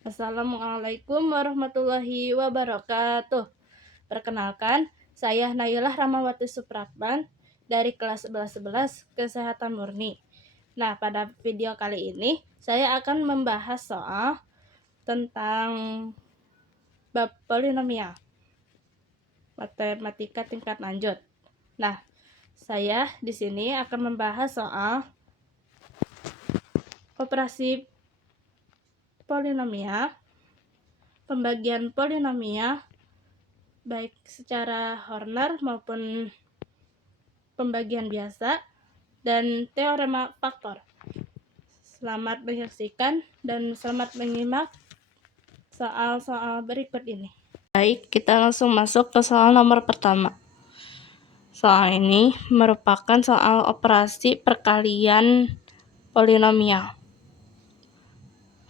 Assalamualaikum warahmatullahi wabarakatuh. Perkenalkan, saya Nailah Ramawati Supratman dari kelas 11 Kesehatan Murni. Nah, pada video kali ini saya akan membahas soal tentang bab polinomial matematika tingkat lanjut. Nah, saya di sini akan membahas soal operasi polinomial, pembagian polinomial baik secara Horner maupun pembagian biasa, dan teorema faktor. Selamat menyaksikan dan selamat menyimak soal-soal berikut ini. Baik, kita langsung masuk ke soal nomor pertama. Soal ini merupakan soal operasi perkalian polinomial.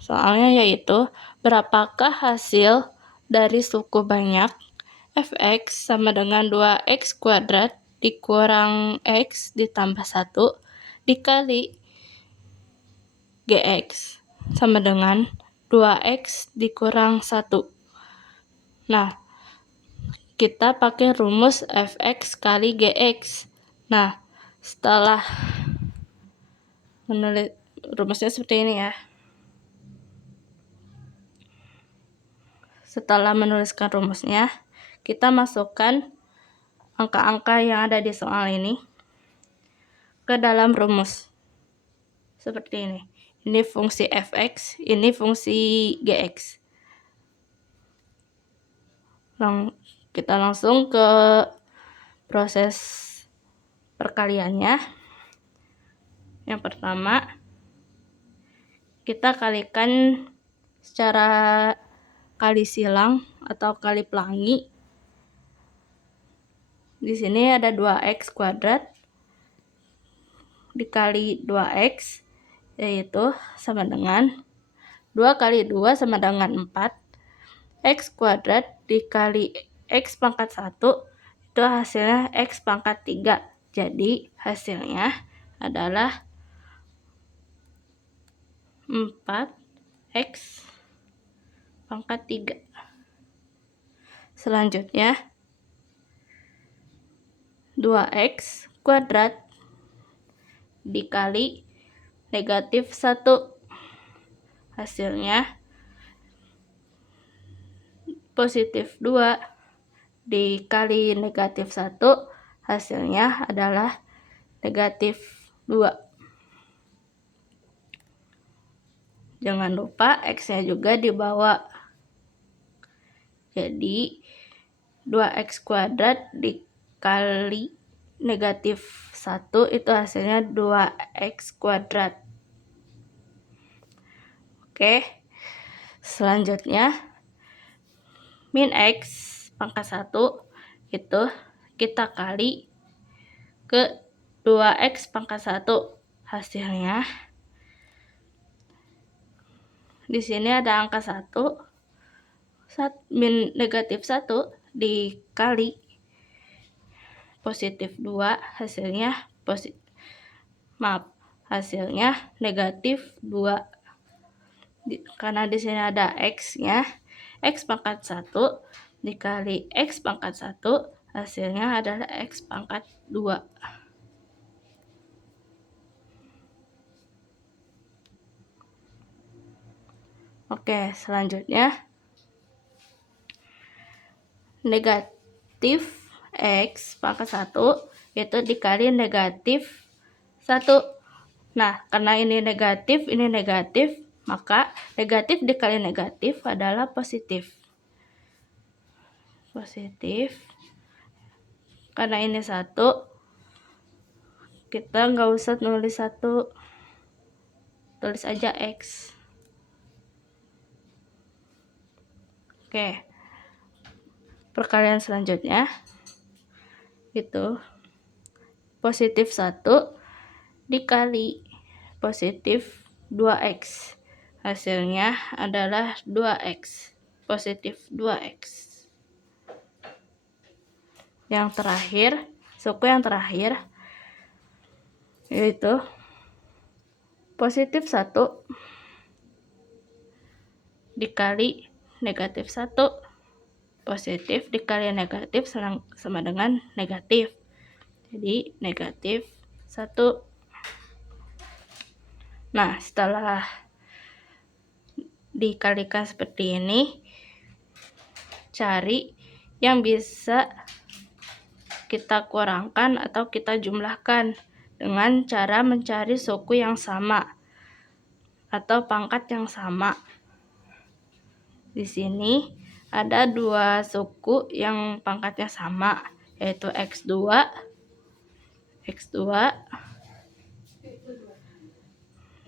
Soalnya yaitu, berapakah hasil dari suku banyak fx sama dengan 2x kuadrat dikurang x ditambah 1 dikali gx sama dengan 2x dikurang 1. Nah, kita pakai rumus fx kali gx. Nah, setelah menulis rumusnya seperti ini ya. Setelah menuliskan rumusnya, kita masukkan angka-angka yang ada di soal ini ke dalam rumus. Seperti ini. Ini fungsi fx, ini fungsi gx. Kita langsung ke proses perkaliannya. Yang pertama, kita kalikan secara kali silang atau kali pelangi. Di sini ada 2x kuadrat dikali 2x, yaitu sama dengan 2 kali 2 sama dengan 4. X kuadrat dikali X pangkat 1, itu hasilnya X pangkat 3. Jadi hasilnya adalah 4X pangkat 3. Selanjutnya 2x kuadrat dikali negatif 1, hasilnya positif 2 dikali negatif 1, hasilnya adalah negatif 2. Jangan lupa x-nya juga dibawa. Jadi 2x kuadrat dikali negatif 1 itu hasilnya 2x kuadrat. Oke. Selanjutnya min x pangkat 1 itu kita kali ke 2x pangkat 1. Hasilnya di sini ada angka 1, min negatif 1 dikali positif 2, hasilnya hasilnya negatif 2. Karena di sini ada x-nya, x pangkat 1 dikali x pangkat 1, hasilnya adalah x pangkat 2. Oke, selanjutnya negatif x pangkat 1 itu dikali negatif 1. Nah, karena ini negatif, maka negatif dikali negatif adalah positif. Positif. Karena ini 1, kita nggak usah nulis 1, tulis aja x. Oke, perkalian selanjutnya itu positif 1 dikali positif 2x, hasilnya adalah 2x, positif 2x. Yang terakhir, suku yang terakhir yaitu positif 1 dikali negatif 1. Positif dikali negatif sama dengan negatif. Jadi negatif 1. Nah, setelah dikalikan seperti ini, cari yang bisa kita kurangkan atau kita jumlahkan dengan cara mencari suku yang sama atau pangkat yang sama. Di sini ada 2 suku yang pangkatnya sama, yaitu X2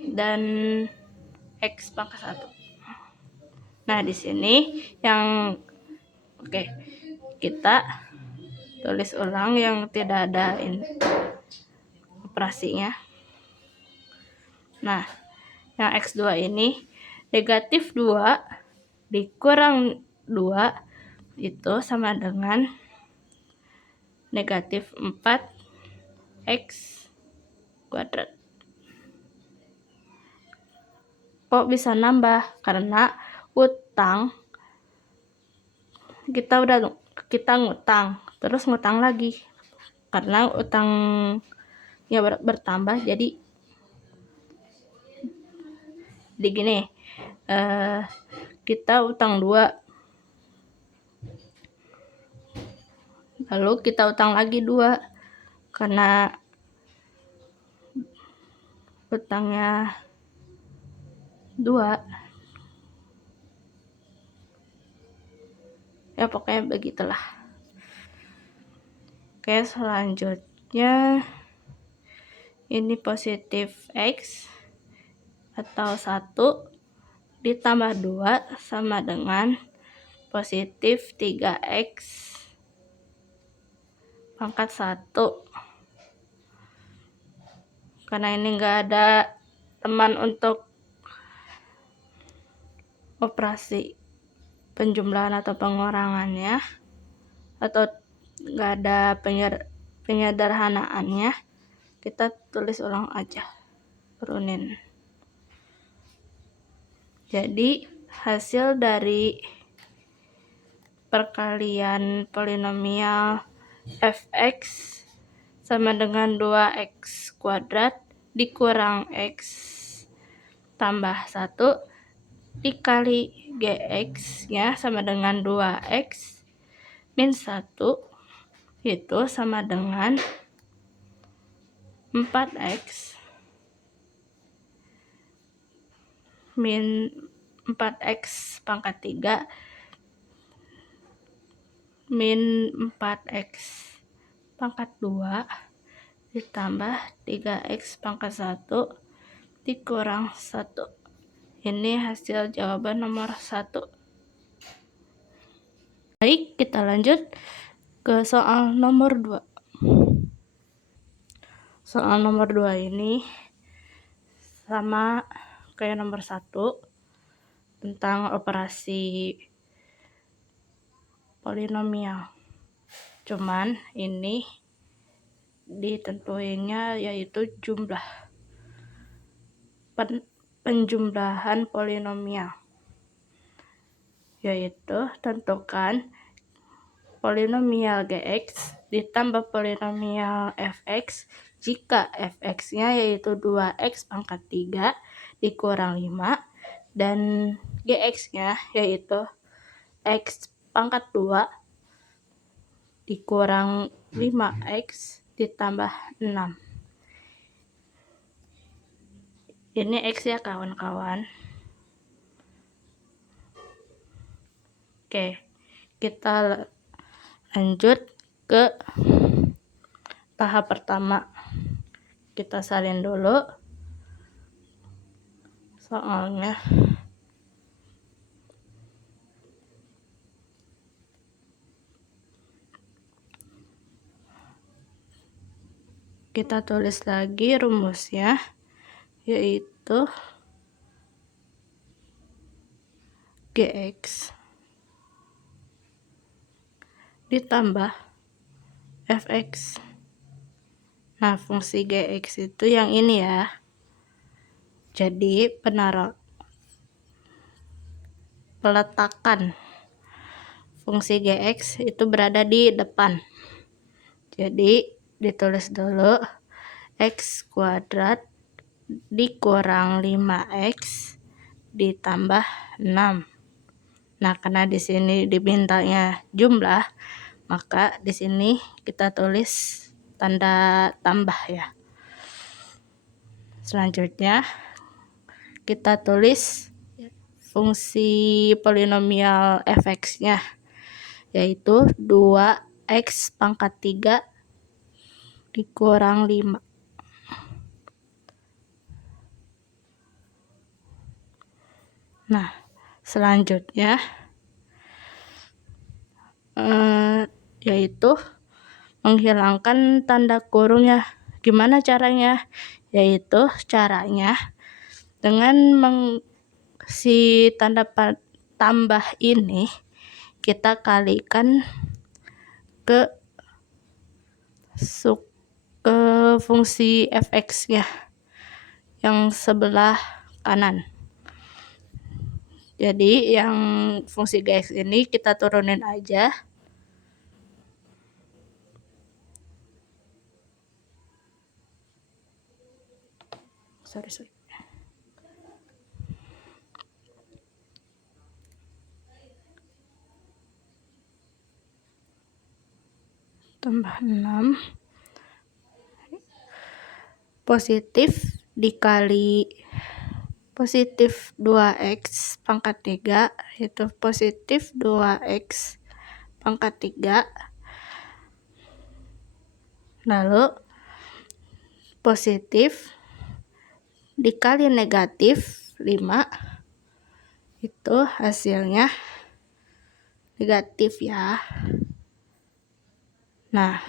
dan X pangkat 1. Nah, di sini yang kita tulis ulang yang tidak ada operasinya. Nah, yang X2 ini negatif 2 dikurang 2 itu sama dengan negatif 4x kuadrat. Kok bisa nambah? Karena utang kita ngutang, terus ngutang lagi. Karena utangnya bertambah, jadi gini, kita utang 2, lalu kita utang lagi 2 karena utangnya 2. Ya pokoknya begitulah. Oke, selanjutnya ini positif X atau 1 ditambah 2 sama dengan positif 3x pangkat 1. Karena ini enggak ada teman untuk operasi penjumlahan atau pengurangannya, atau enggak ada penyederhanaannya, kita tulis ulang aja, turunin. Jadi hasil dari perkalian polinomial fx sama dengan 2x kuadrat dikurang x tambah 1 dikali gx ya sama dengan 2x min 1 itu sama dengan 4x min 4x pangkat 3 min 4x pangkat 2 ditambah 3x pangkat 1 dikurang 1. Ini hasil jawaban nomor 1. Baik, kita lanjut ke soal nomor 2. Soal nomor 2 ini sama kayak nomor 1 tentang operasi polinomial. Cuman ini ditentuinnya yaitu jumlah penjumlahan polinomial, yaitu tentukan polinomial gx ditambah polinomial fx jika fx-nya yaitu 2x pangkat 3 dikurang 5 dan gx-nya yaitu x pangkat 2 dikurang 5x ditambah 6. Ini x ya kawan-kawan. Oke, kita lanjut ke tahap pertama. Kita salin dulu soalnya. Kita tulis lagi rumusnya, yaitu gx ditambah fx. Nah, fungsi gx itu yang ini ya. Jadi peletakan fungsi Gx itu berada di depan. Jadi ditulis dulu X kuadrat dikurang 5X ditambah 6. Nah, karena di sini dimintanya jumlah, maka di sini kita tulis tanda tambah ya. Selanjutnya kita tulis fungsi polinomial f(x)-nya, yaitu 2x pangkat 3 dikurang 5. Nah, selanjutnya yaitu menghilangkan tanda kurungnya. Gimana caranya? Yaitu caranya dengan si tanda tambah ini kita kalikan ke fungsi f(x)-nya yang sebelah kanan. Jadi yang fungsi Gx ini kita turunin aja. Sorry. Tambah 6 positif dikali positif 2x pangkat 3 itu positif 2x pangkat 3, lalu positif dikali negatif 5, itu hasilnya negatif ya. Nah,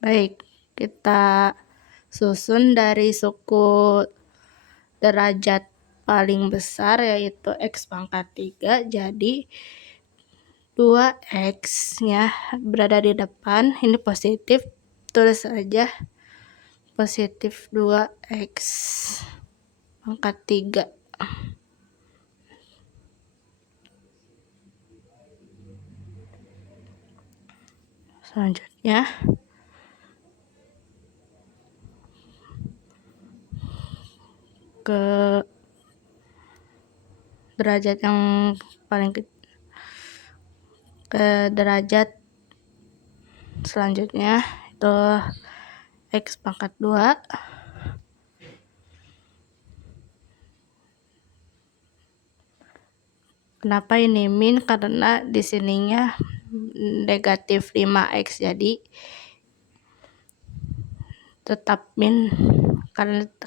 baik, kita susun dari suku derajat paling besar yaitu x pangkat 3, jadi 2x-nya berada di depan, ini positif, tulis aja positif 2x pangkat 3. Selanjutnya ke derajat yang paling ke derajat selanjutnya itu x pangkat 2. Kenapa ini min? Karena di sininya negatif 5x, jadi tetap min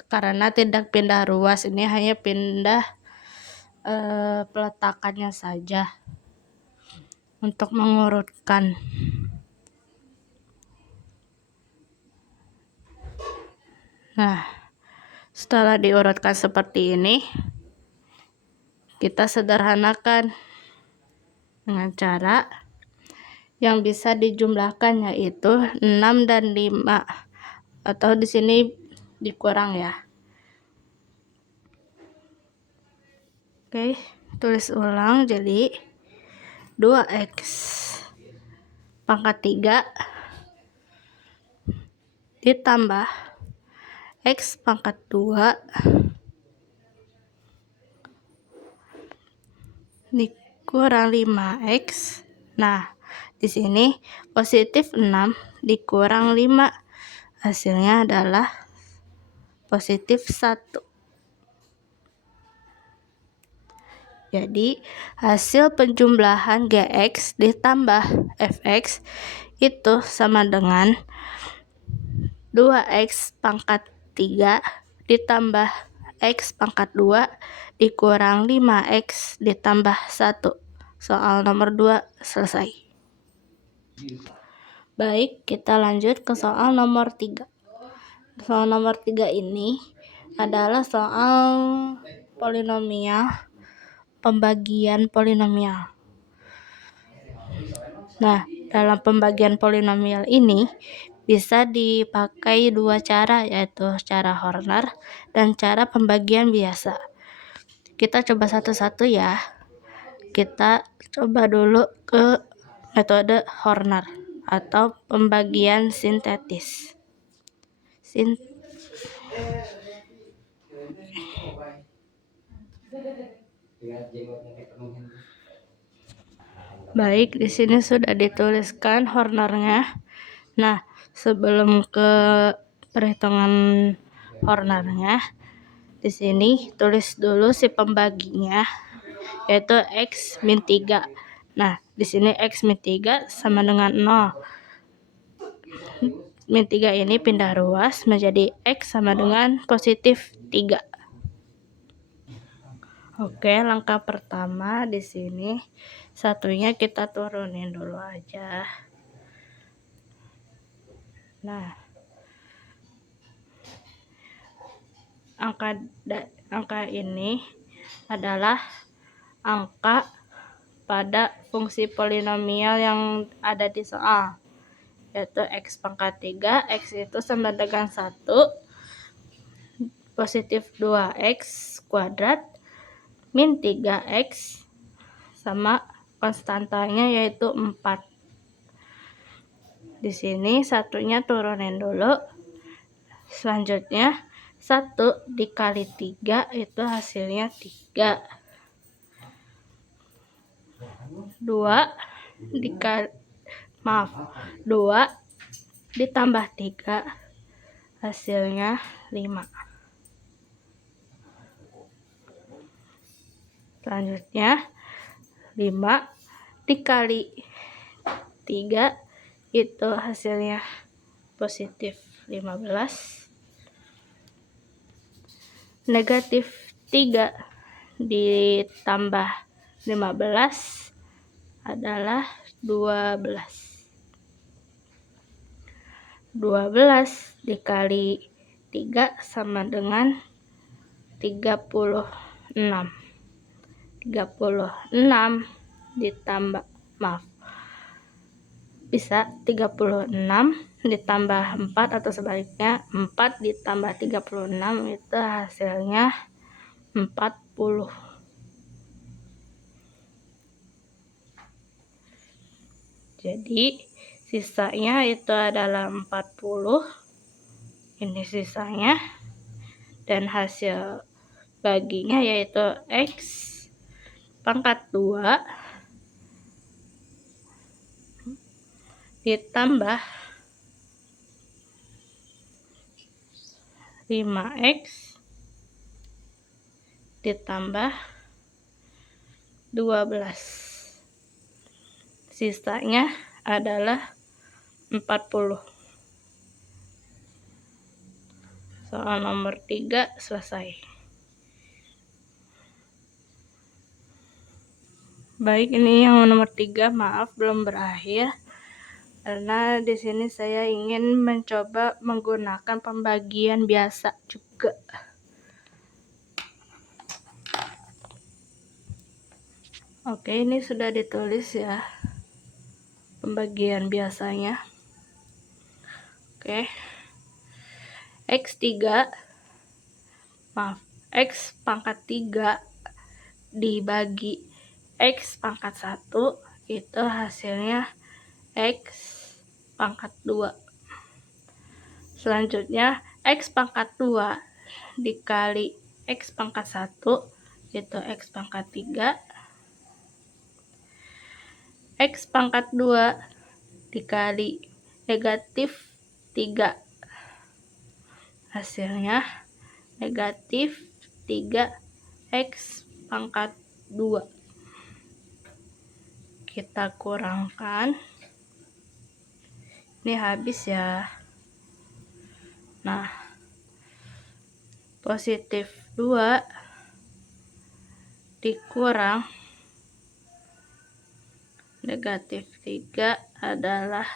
karena tidak pindah ruas, ini hanya pindah peletakannya saja untuk mengurutkan. Nah, setelah diurutkan seperti ini, kita sederhanakan dengan cara yang bisa dijumlahkan, yaitu 6 dan 5, atau di sini dikurang ya. Oke, tulis ulang, jadi 2x pangkat 3 ditambah x pangkat 2 dikurang 5x. Nah, di sini positif 6 dikurang 5, hasilnya adalah positif 1. Jadi hasil penjumlahan Gx ditambah Fx itu sama dengan 2x pangkat 3 ditambah x pangkat 2 dikurang 5x ditambah 1. Soal nomor 2 selesai. Baik, kita lanjut ke soal nomor 3. Soal nomor 3 ini adalah soal polinomial, pembagian polinomial. Nah, dalam pembagian polinomial ini bisa dipakai dua cara, yaitu cara Horner dan cara pembagian biasa. Kita coba satu-satu ya. Kita coba dulu ke metode Horner atau pembagian sintetis. Baik, di sini sudah dituliskan Hornernya. Nah, sebelum ke perhitungan Hornernya, di sini tulis dulu si pembaginya, yaitu X min 3. Nah, di sini X min 3 sama dengan 0. Min 3 ini pindah ruas menjadi X sama dengan positif 3. Oke, langkah pertama di sini satunya kita turunin dulu aja. Nah, angka ini adalah angka pada fungsi polinomial yang ada di soal, yaitu X pangkat 3, X itu sama dengan 1, positif 2X kuadrat, min 3X, sama konstantanya yaitu 4. Di sini satunya turunin dulu. Selanjutnya 1 dikali 3 itu hasilnya 3. 2 ditambah 3 hasilnya 5. Selanjutnya 5 dikali 3 itu hasilnya positif 15. Negatif 3 ditambah 15 adalah 12. 12 dikali 3 sama dengan 36. 36 ditambah, bisa 36 ditambah 4 atau sebaliknya 4 ditambah 36 itu hasilnya 40. Jadi sisanya itu adalah 40. Ini sisanya, dan hasil baginya yaitu X pangkat 2 ditambah 5X ditambah 12. Sisanya adalah 40. Soal nomor 3 selesai. Baik, ini yang nomor 3, maaf belum berakhir. Karena di sini saya ingin mencoba menggunakan pembagian biasa juga. Oke, ini sudah ditulis ya pembagian biasanya. Oke. X pangkat 3 dibagi X pangkat 1 itu hasilnya X pangkat 2. Selanjutnya X pangkat 2 dikali X pangkat 1 itu X pangkat 3. X pangkat 2 dikali negatif 3 hasilnya negatif 3X pangkat 2. Kita kurangkan, ini habis ya. Nah, positif 2 dikurang negatif 3 adalah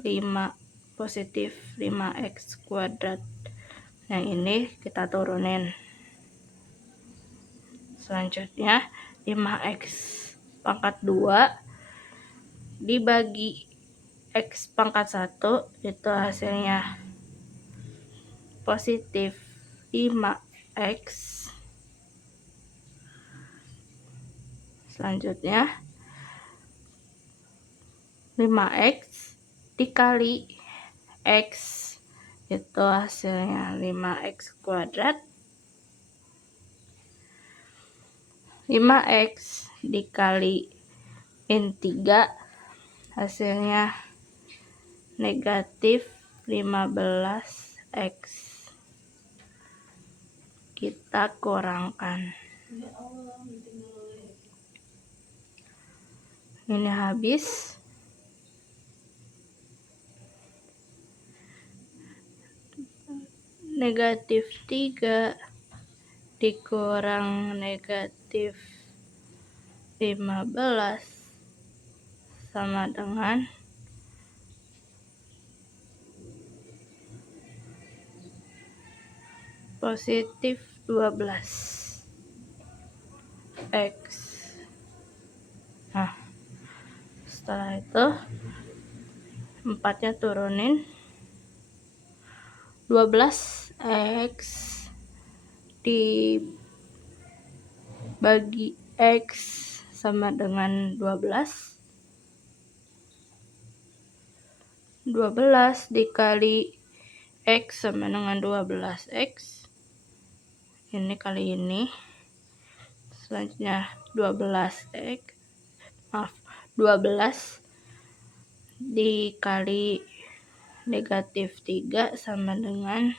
5, positif 5X kuadrat. Yang ini kita turunin. Selanjutnya 5X pangkat 2 dibagi X pangkat 1 itu hasilnya positif 5X Selanjutnya 5x dikali x, itu hasilnya 5x kuadrat. 5x dikali min 3 hasilnya negatif 15x. Kita kurangkan. Ini habis. Negatif 3 dikurang negatif 15 sama dengan positif 12 x. Nah, setelah itu 4-nya turunin. 12x dibagi x sama dengan 12. 12 dikali x sama dengan 12x. Ini kali ini. Selanjutnya 12 dikali negatif 3 sama dengan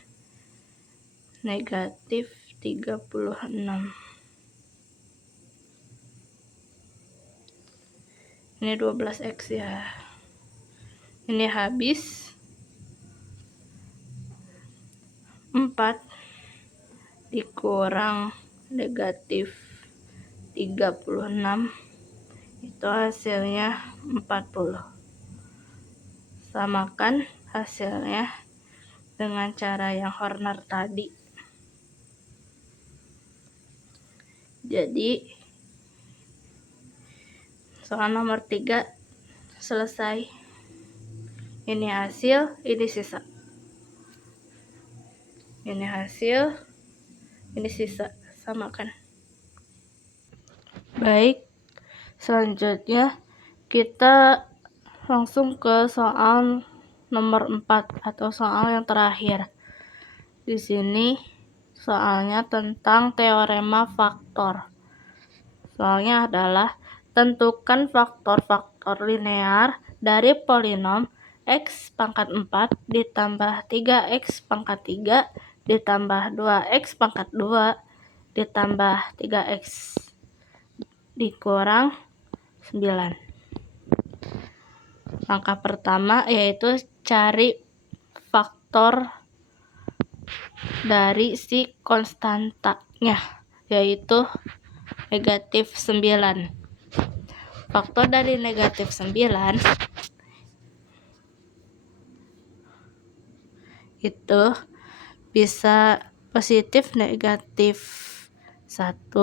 negatif 36. Ini 12x ya. Ini habis. 4 dikurang negatif 36, itu hasilnya 40. Samakan hasilnya dengan cara yang Horner tadi. Jadi soal nomor 3 selesai. Ini hasil, ini sisa. Ini hasil, ini sisa. Samakan. Baik, selanjutnya kita langsung ke soal nomor 4 atau soal yang terakhir. Di sini soalnya tentang teorema faktor. Soalnya adalah tentukan faktor-faktor linear dari polinom x pangkat 4 ditambah 3x pangkat 3 ditambah 2x pangkat 2 ditambah 3x dikurang 9. Langkah pertama yaitu cari faktor dari si konstantanya, yaitu negatif 9. Faktor dari negatif 9 itu bisa positif negatif 1,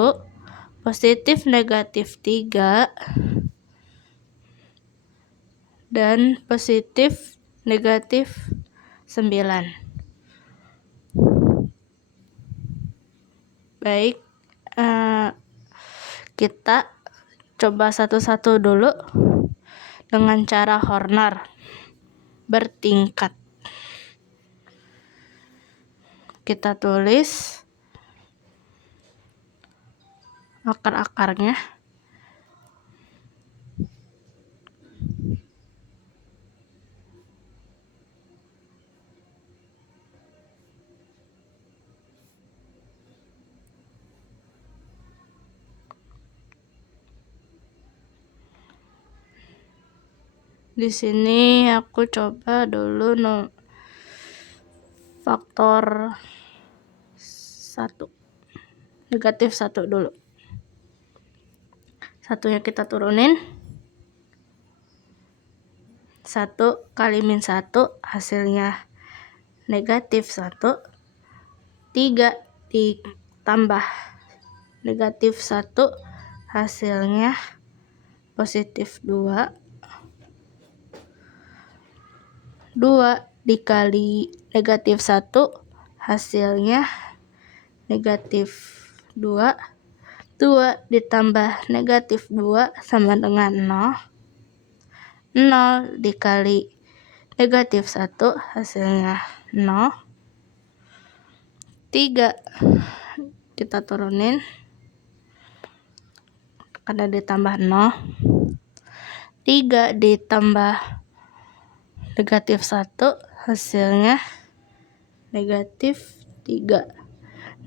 positif negatif 3, dan positif negatif 9. Baik, kita coba satu-satu dulu dengan cara Horner bertingkat. Kita tulis akar-akarnya. Di sini aku coba dulu faktor 1, negatif 1 dulu. Satunya kita turunin. 1 kali min 1 hasilnya negatif 1. 3 ditambah negatif 1 hasilnya positif 2. 2 dikali negatif 1 hasilnya negatif 2. 2 ditambah negatif 2 sama dengan 0. 0 dikali negatif 1 hasilnya 0. 3 kita turunin karena ditambah 0. 3 ditambah negatif 1 hasilnya negatif 3.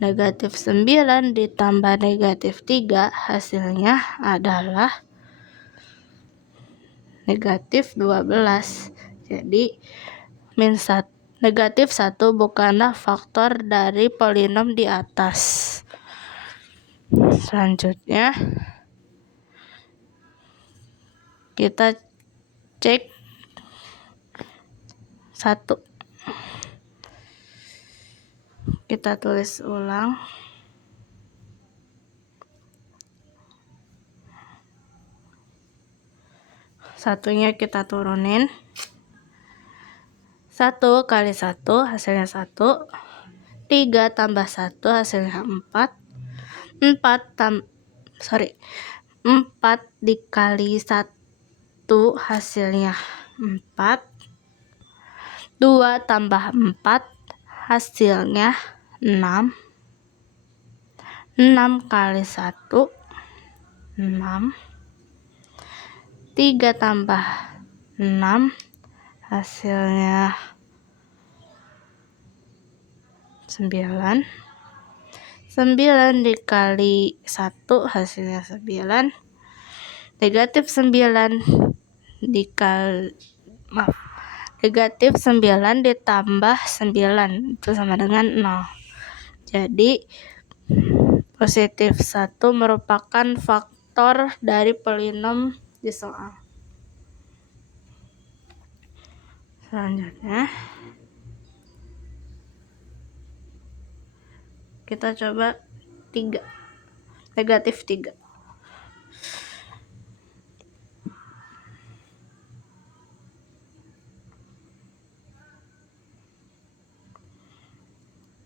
Negatif 9 ditambah negatif 3 hasilnya adalah negatif 12. Jadi negatif 1 bukanlah faktor dari polinom di atas. Selanjutnya kita cek 1. Kita tulis ulang. Satunya kita turunin. 1 kali 1 hasilnya 1. 3 tambah 1 hasilnya 4. 4 dikali 1 hasilnya 4. 2 tambah 4 hasilnya 6. 6 kali 1 6. 3 tambah 6 hasilnya 9. 9 dikali 1 hasilnya 9. Negatif 9 ditambah 9 itu sama dengan 0. Jadi positif 1 merupakan faktor dari polinom di soal. Selanjutnya kita coba 3. Negatif 3.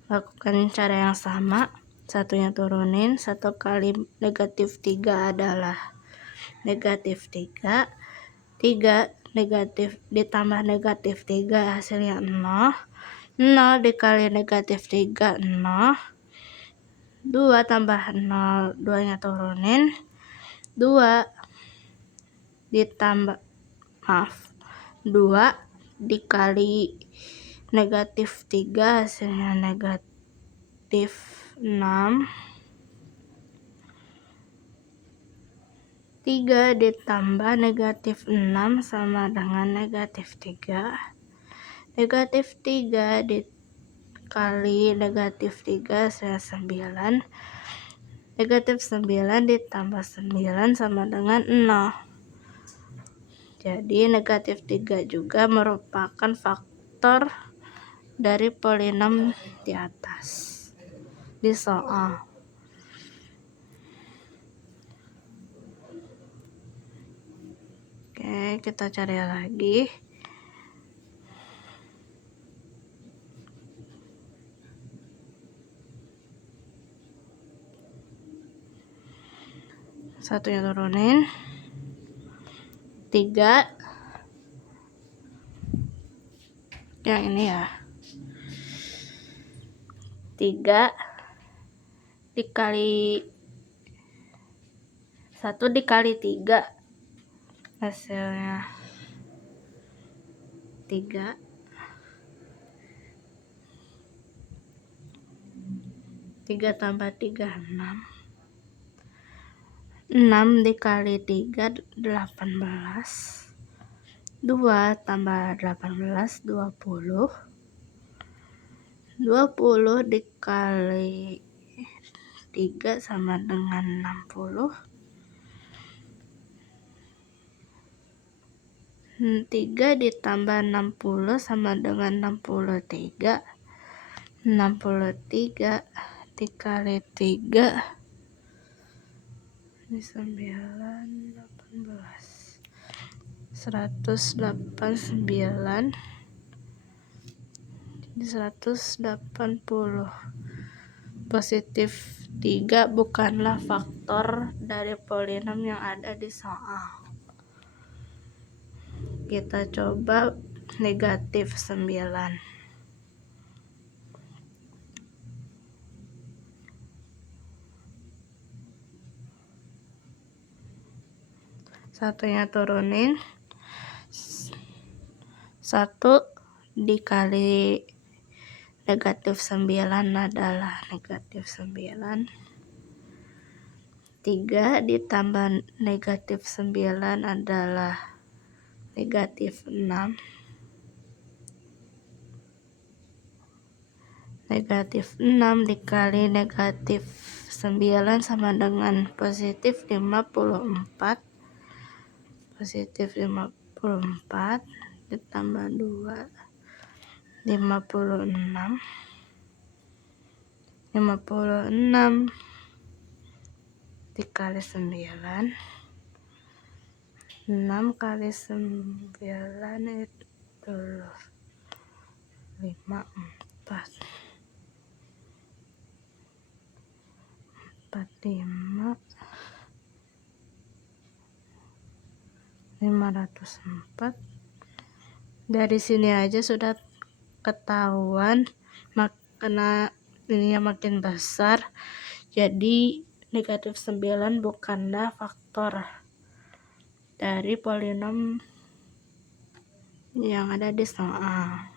Lakukan cara yang sama. Satunya turunin. 1 kali negatif 3 adalah negatif 3. 3 negatif ditambah negatif 3 hasilnya 0. 0 dikali negatif 3 0. 2 tambah 0 2 nya turunin. 2 dikali negatif 3 hasilnya negatif 6. 3 ditambah negatif 6 sama dengan negatif 3. Negatif 3 dikali negatif 3 hasilnya 9. Negatif 9 ditambah 9 sama dengan 0. Jadi negatif 3 juga merupakan faktor dari polinom di atas di soal. Oke, kita cari lagi. Satunya turunin. 3 yang ini ya. 3 dikali 1 dikali 3 hasilnya 3. 3 tambah 3 6. 6 dikali 3 18. 2 tambah 18 20. 20 dikali 3 sama dengan 60. 3 ditambah 60 sama dengan 63. 63 dikali 3 ini 9 18 189. Ini 180. Positif 3 bukanlah faktor dari polinom yang ada di soal. Kita coba negatif 9. Satunya turunin. 1 dikali negatif 9 adalah negatif 9. 3 ditambah negatif 9 adalah negatif 6. Negatif 6 dikali negatif 9 sama dengan positif 54. Positif 54 ditambah 2, 56. 56 dikali 9. 6 kali 9 itu 54. 45. 504. Dari sini aja sudah ketahuan karena ininya makin besar, jadi negatif 9 bukanlah faktor dari polinom yang ada di soal.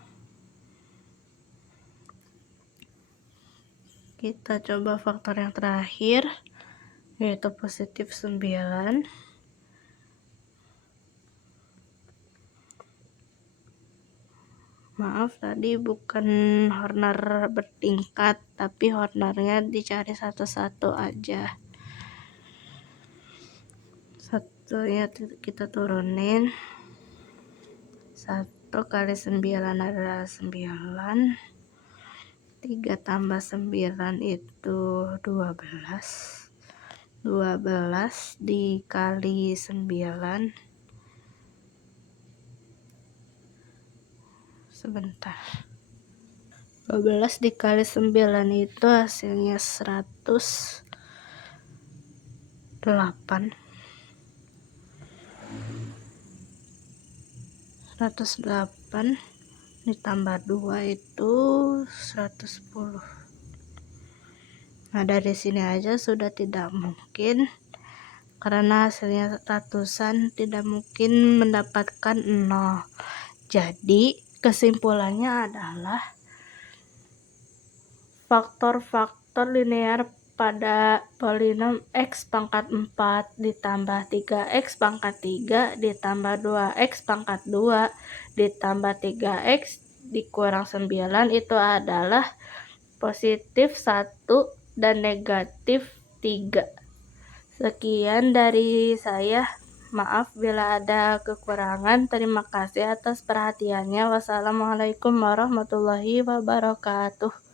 Kita coba faktor yang terakhir, yaitu positif 9. Maaf, tadi bukan Horner bertingkat, tapi Hornernya dicari satu-satu aja. Satunya kita turunin. 1 kali 9 adalah 9. 3 tambah 9 itu 12. 12 dikali 9. Sebentar. 12 dikali 9 itu hasilnya 108. 108 ditambah 2 itu 110. Nah, dari sini aja sudah tidak mungkin, karena hasilnya ratusan, tidak mungkin mendapatkan 0. Jadi kesimpulannya adalah faktor-faktor linear pada polinom x pangkat 4 ditambah 3x pangkat 3 ditambah 2x pangkat 2 ditambah 3x dikurang 9 itu adalah positif 1 dan negatif 3. Sekian dari saya. Maaf bila ada kekurangan. Terima kasih atas perhatiannya. Wassalamualaikum warahmatullahi wabarakatuh.